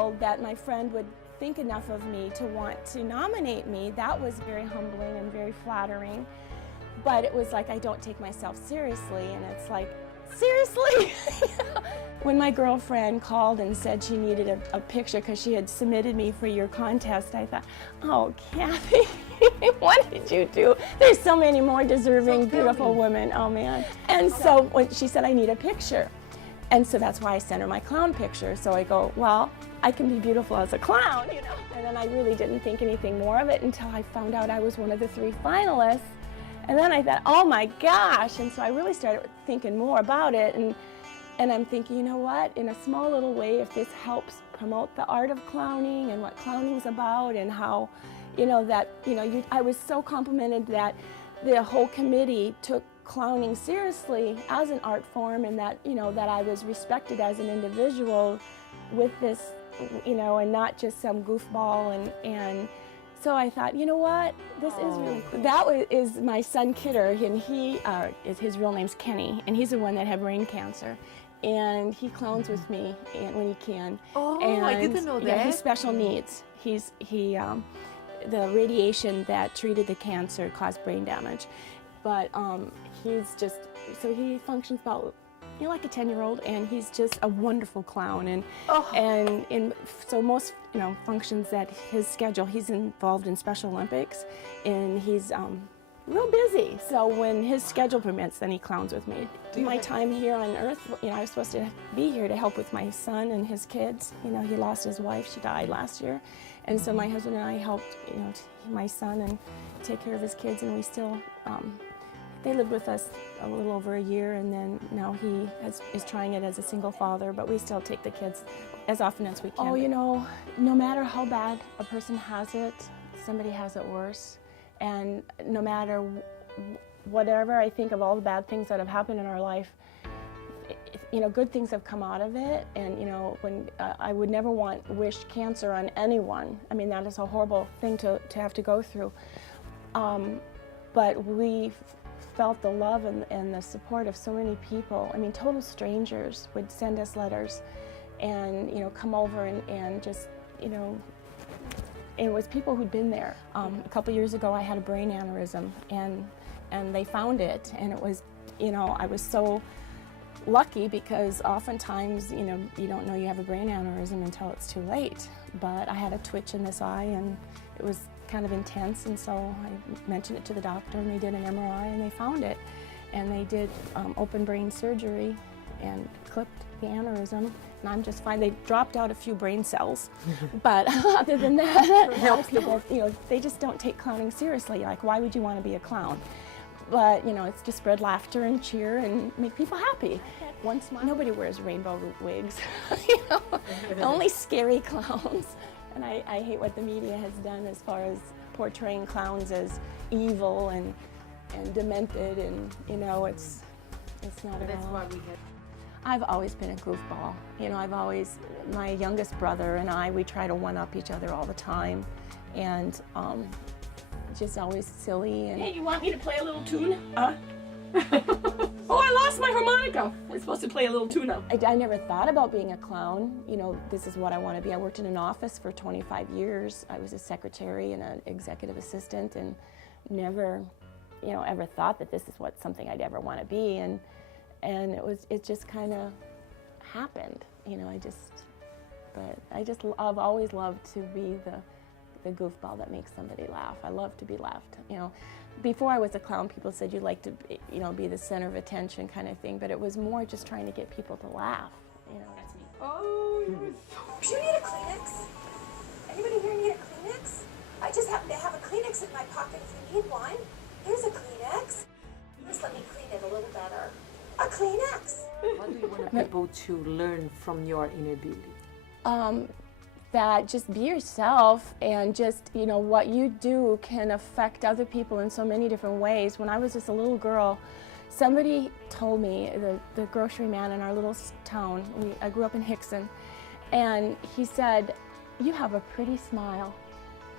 feel that my friend would think enough of me to want to nominate me, that was very humbling and very flattering. But it was like, I don't take myself seriously, and it's like, seriously? When my girlfriend called and said she needed a picture because she had submitted me for your contest, I thought, oh, Kathy, what did you do? There's so many more deserving, beautiful women, oh man. And so when she said, I need a picture. And so that's why I sent her my clown picture. So I go, well, I can be beautiful as a clown, you know. And then I really didn't think anything more of it until I found out I was one of the 3 finalists. And then I thought, oh my gosh. And so I really started thinking more about it. And I'm thinking, you know what, in a small little way, if this helps promote the art of clowning and what clowning's about and how, you know, that, you know, I was so complimented that the whole committee took clowning seriously as an art form, and that, you know, that I was respected as an individual with this, you know, and not just some goofball. And so I thought, you know what, this is really cool. That is my son Kidder, and his real name's Kenny, and he's the one that had brain cancer. And he clowns with me when he can. Oh, and, I didn't know that. Yeah, he's special needs. The radiation that treated the cancer caused brain damage. But he's just, so he functions about, you know, like a 10-year-old, and he's just a wonderful clown. And so most, you know, functions that his schedule, he's involved in Special Olympics, and he's real busy. So when his schedule permits, then he clowns with me. My time here on Earth, you know, I was supposed to be here to help with my son and his kids. You know, he lost his wife, she died last year. And so my husband and I helped, you know, my son and take care of his kids, and we still, they lived with us a little over a year, and then now he is trying it as a single father, but we still take the kids as often as we can. Oh, you know, no matter how bad a person has it, somebody has it worse. And no matter whatever I think of all the bad things that have happened in our life, you know, good things have come out of it. And, you know, when I would never wish cancer on anyone. I mean, that is a horrible thing to have to go through. But we felt the love and the support of so many people. I mean, total strangers would send us letters and, you know, come over and just, you know, it was people who'd been there. A couple years ago, I had a brain aneurysm, and they found it, and it was, you know, I was so lucky because oftentimes, you know, you don't know you have a brain aneurysm until it's too late. But I had a twitch in this eye, and it was kind of intense, and so I mentioned it to the doctor, and they did an MRI, and they found it. And they did open brain surgery and clipped the aneurysm, and I'm just fine. They dropped out a few brain cells, but other than that, a lot of people, you know, they just don't take clowning seriously. Like, why would you want to be a clown? But, you know, it's to spread laughter and cheer and make people happy. One smile. Nobody wears rainbow wigs, you know, only scary clowns. And I hate what the media has done as far as portraying clowns as evil and demented, and, you know, it's not at all. That's why we have. I've always been a goofball. You know, my youngest brother and I, we try to one-up each other all the time, and just always silly. And hey, you want me to play a little tune? Oh, I lost my harmonica. We're supposed to play a little tune now. I never thought about being a clown. You know, this is what I want to be. I worked in an office for 25 years. I was a secretary and an executive assistant, and never, you know, ever thought that this is something I'd ever want to be. And it just kind of happened, you know. I've always loved to be the goofball that makes somebody laugh. I love to be laughed, you know. Before I was a clown, people said you like to, you know, be the center of attention kind of thing, but it was more just trying to get people to laugh, you know. That's me. Oh, do you need a Kleenex? Anybody here need a Kleenex? I just happen to have a Kleenex in my pocket if you need one. Here's a Kleenex. Just let me clean it a little better. A Kleenex. What do you want people to learn from your inner beauty? That just be yourself, and just, you know, what you do can affect other people in so many different ways. When I was just a little girl, somebody told me, the grocery man in our little town, I grew up in Hickson, and he said, you have a pretty smile.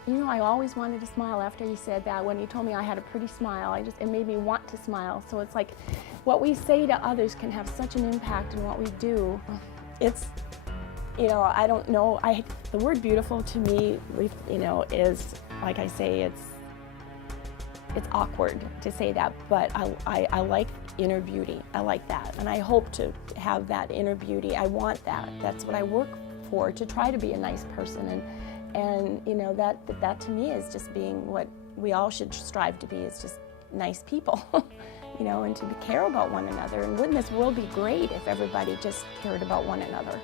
You know, I always wanted to smile after he said that. When he told me I had a pretty smile, it made me want to smile. So it's like what we say to others can have such an impact in what we do. you know, I don't know, the word beautiful to me, you know, is, like I say, it's awkward to say that, but I like inner beauty. I like that, and I hope to have that inner beauty. I want that. That's what I work for, to try to be a nice person, and you know, that to me is just being what we all should strive to be, is just nice people. You know, and to care about one another. And wouldn't this world be great if everybody just cared about one another?